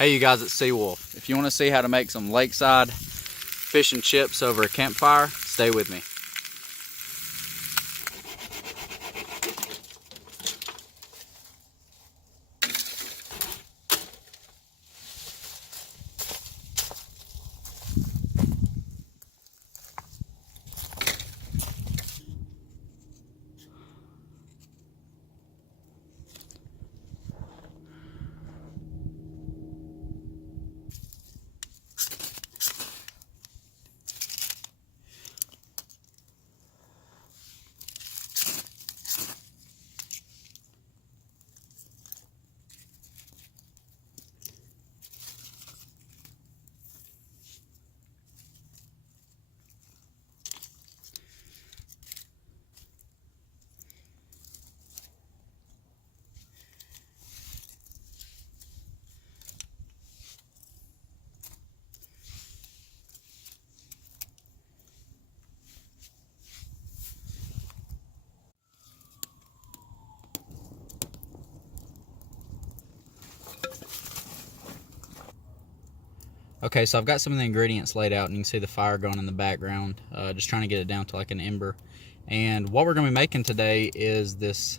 Hey you guys, it's Seawolf. If you want to see how to make some lakeside fish and chips over a campfire, stay with me. Okay, so I've got some of the ingredients laid out, and you can see the fire going in the background. Just trying to get it down to like an ember. And what we're going to be making today is this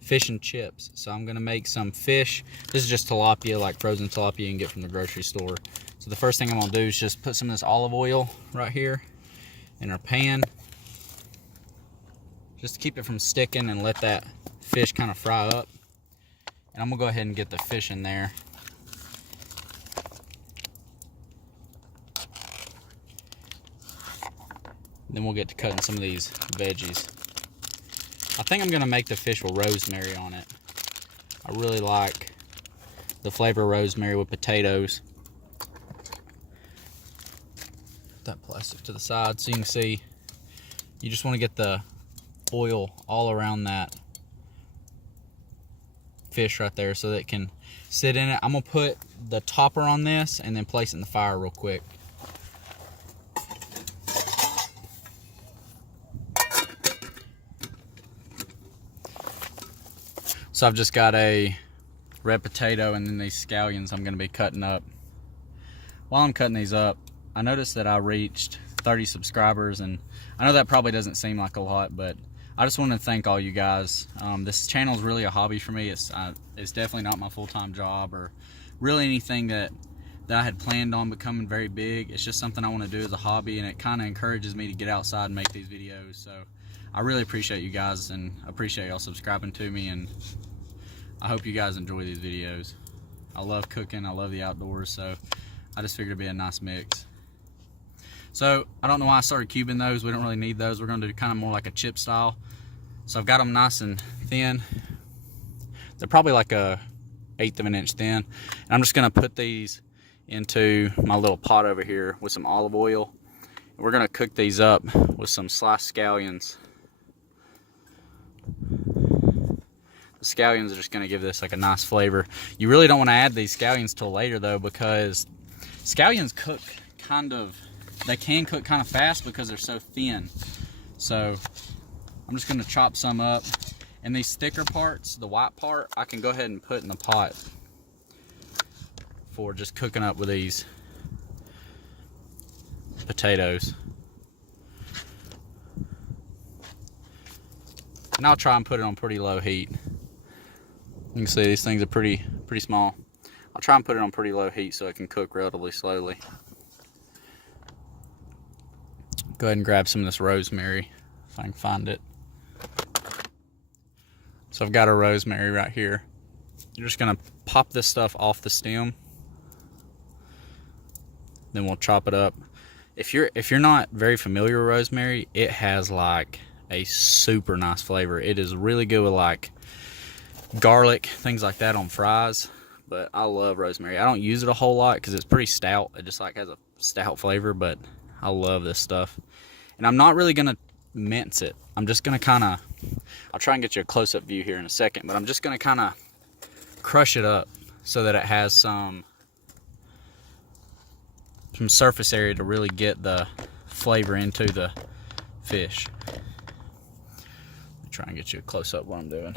fish and chips. So I'm going to make some fish. This is just tilapia, like frozen tilapia you can get from the grocery store. So the first thing I'm going to do is just put some of this olive oil right here in our pan, just to keep it from sticking and let that fish kind of fry up. And I'm going to go ahead and get the fish in there. Then we'll get to cutting some of these veggies. I think I'm going to make the fish with rosemary on it. I really like the flavor of rosemary with potatoes. Put that plastic to the side so you can see. You just want to get the oil all around that fish right there so that it can sit in it. I'm going to put the topper on this and then place it in the fire real quick. So I've just got a red potato and then these scallions I'm going to be cutting up. While I'm cutting these up, I noticed that I reached 30 subscribers, and I know that probably doesn't seem like a lot, but I just want to thank all you guys. This channel is really a hobby for me. It's definitely not my full-time job or really anything that I had planned on becoming very big. It's just something I want to do as a hobby, and it kind of encourages me to get outside and make these videos. So I really appreciate you guys and appreciate y'all subscribing to me, and I hope you guys enjoy these videos. I love cooking, I love the outdoors, so I just figured it'd be a nice mix. So I don't know why I started cubing those. We don't really need those. We're going to do kind of more like a chip style. So I've got them nice and thin. They're probably like a 1/8 of an inch thin. And I'm just going to put these into my little pot over here with some olive oil. We're going to cook these up with some sliced scallions. The scallions are just going to give this like a nice flavor. You really don't want to add these scallions till later though, because scallions cook they can cook kind of fast because they're so thin. So I'm just going to chop some up, and these thicker parts, the white part, I can go ahead and put in the pot for just cooking up with these potatoes. And I'll try and put it on pretty low heat. You can see these things are pretty small. I'll try and put it on pretty low heat so it can cook relatively slowly. Go ahead and grab some of this rosemary if I can find it. So I've got a rosemary right here. You're just gonna pop this stuff off the stem. Then we'll chop it up. If you're not very familiar with rosemary, it has like a super nice flavor. It is really good with like garlic, things like that on fries. But I love rosemary. I don't use it a whole lot because it's pretty stout. It just like has a stout flavor, but I love this stuff. And I'm not really gonna mince it. I'm just gonna kinda, I'll try and get you a close-up view here in a second, but I'm just gonna kinda crush it up so that it has some surface area to really get the flavor into the fish. Let me try and get you a close-up what I'm doing.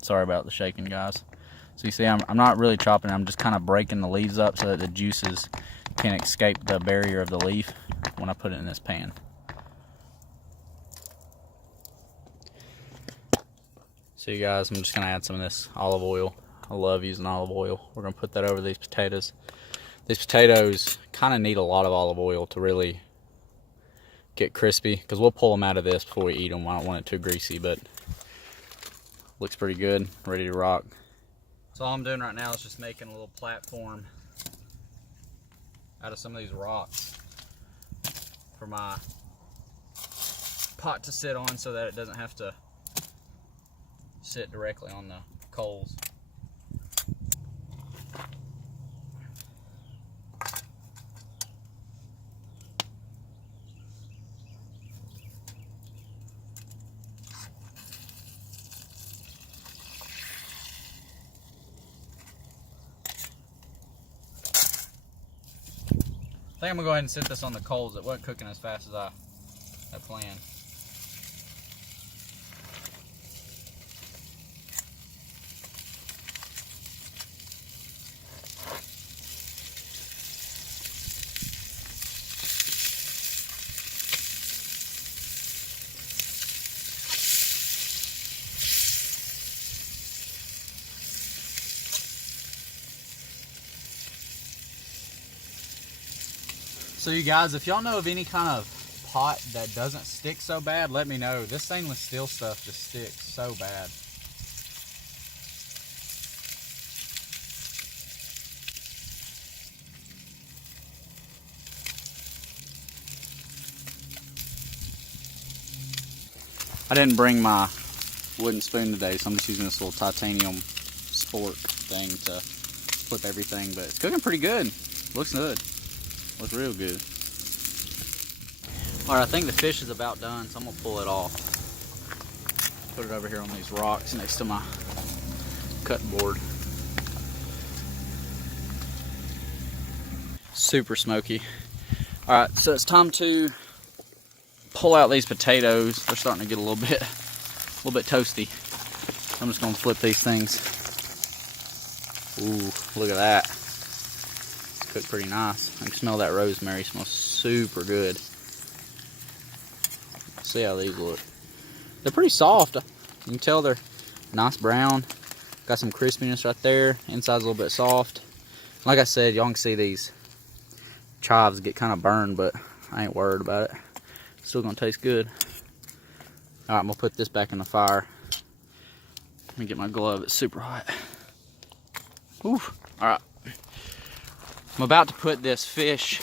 Sorry about the shaking, guys. So you see, I'm not really chopping it. I'm just kind of breaking the leaves up so that the juices can escape the barrier of the leaf when I put it in this pan. So you guys, I'm just going to add some of this olive oil. I love using olive oil. We're going to put that over these potatoes. These potatoes kind of need a lot of olive oil to really get crispy, because we'll pull them out of this before we eat them. I don't want it too greasy, but looks pretty good, ready to rock. So all I'm doing right now is just making a little platform out of some of these rocks for my pot to sit on so that it doesn't have to sit directly on the coals. I think I'm gonna go ahead and sit this on the coals. It wasn't cooking as fast as I had planned. So you guys, if y'all know of any kind of pot that doesn't stick so bad, let me know. This stainless steel stuff just sticks so bad. I didn't bring my wooden spoon today, so I'm just using this little titanium sport thing to flip everything, but it's cooking pretty good. Looks good. Looks real good. Alright, I think the fish is about done, so I'm going to pull it off. Put it over here on these rocks next to my cutting board. Super smoky. Alright, so it's time to pull out these potatoes. They're starting to get a little bit toasty. I'm just going to flip these things. Ooh, look at that. Cooked pretty nice. I can smell that rosemary. It smells super good. See how these look. They're pretty soft. You can tell they're nice brown. Got some crispiness right there. Inside's a little bit soft. Like I said, y'all can see these chives get kind of burned, but I ain't worried about it. Still gonna taste good. Alright, I'm gonna put this back in the fire. Let me get my glove. It's super hot. Oof. Alright. I'm about to put this fish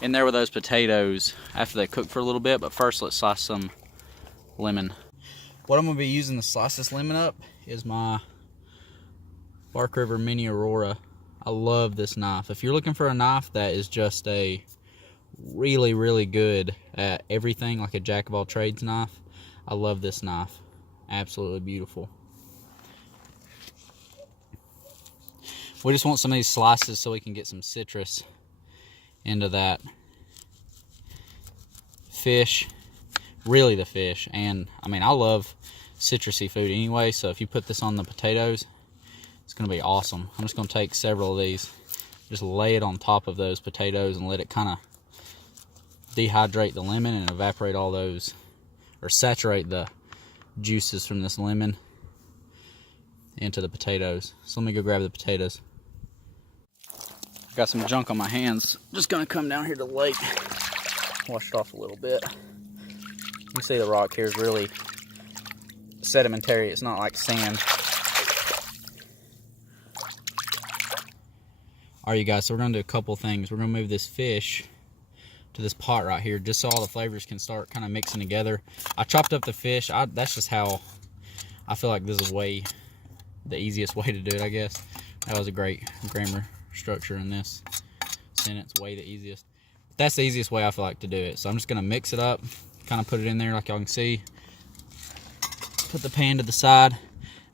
in there with those potatoes after they cook for a little bit, but first let's slice some lemon. What I'm going to be using to slice this lemon up is my Bark River Mini Aurora. I love this knife. If you're looking for a knife that is just a really, really good at everything, like a jack of all trades knife, I love this knife. Absolutely beautiful. We just want some of these slices so we can get some citrus into that fish, really the fish. And I mean, I love citrusy food anyway, so if you put this on the potatoes, it's gonna be awesome. I'm just gonna take several of these, just lay it on top of those potatoes and let it kind of dehydrate the lemon and evaporate all those, or saturate the juices from this lemon into the potatoes. So let me go grab the potatoes. Got some junk on my hands. Just gonna come down here to the lake, wash it off a little bit. You can see the rock here is really sedimentary. It's not like sand. Alright, you guys, so we're gonna do a couple things. We're gonna move this fish to this pot right here, just so all the flavors can start kind of mixing together. I chopped up the fish. That's just how I feel like this is the easiest way to do it, I guess. That was a great grammar structure in this sentence. Way the easiest. That's the easiest way I feel like to do it. So I'm just gonna mix it up, kind of put it in there like y'all can see. Put the pan to the side.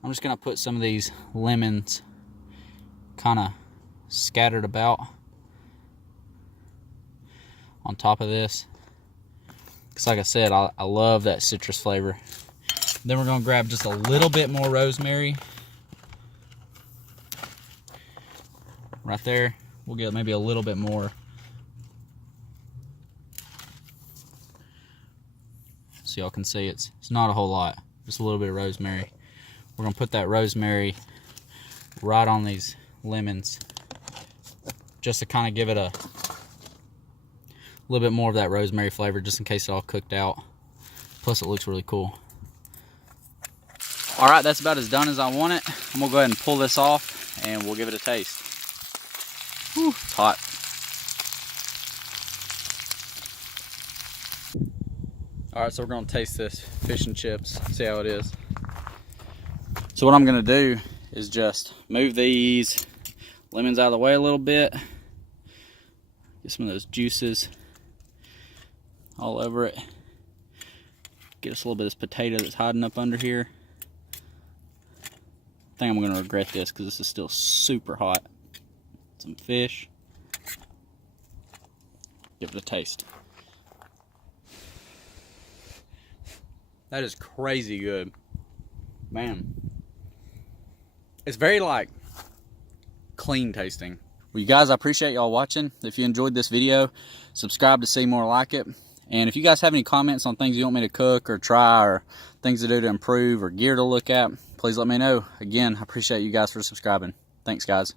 I'm just gonna put some of these lemons kind of scattered about on top of this, because like I said, I love that citrus flavor. Then we're gonna grab just a little bit more rosemary. right there. We'll get maybe a little bit more. So y'all can see it's not a whole lot, just a little bit of rosemary. We're gonna put that rosemary right on these lemons just to kind of give it a little bit more of that rosemary flavor, just in case it all cooked out. Plus it looks really cool. All right, that's about as done as I want it. I'm gonna go ahead and pull this off and we'll give it a taste. Whew, it's hot. All right, so we're gonna taste this fish and chips, see how it is. So what I'm gonna do is just move these lemons out of the way a little bit. Get some of those juices all over it. Get us a little bit of this potato that's hiding up under here. I think I'm gonna regret this because this is still super hot. Some fish. Give it a taste. That is crazy good. Man. It's very like clean tasting. Well, you guys, I appreciate y'all watching. If you enjoyed this video, subscribe to see more like it. And if you guys have any comments on things you want me to cook or try, or things to do to improve, or gear to look at, please let me know. Again, I appreciate you guys for subscribing. Thanks, guys.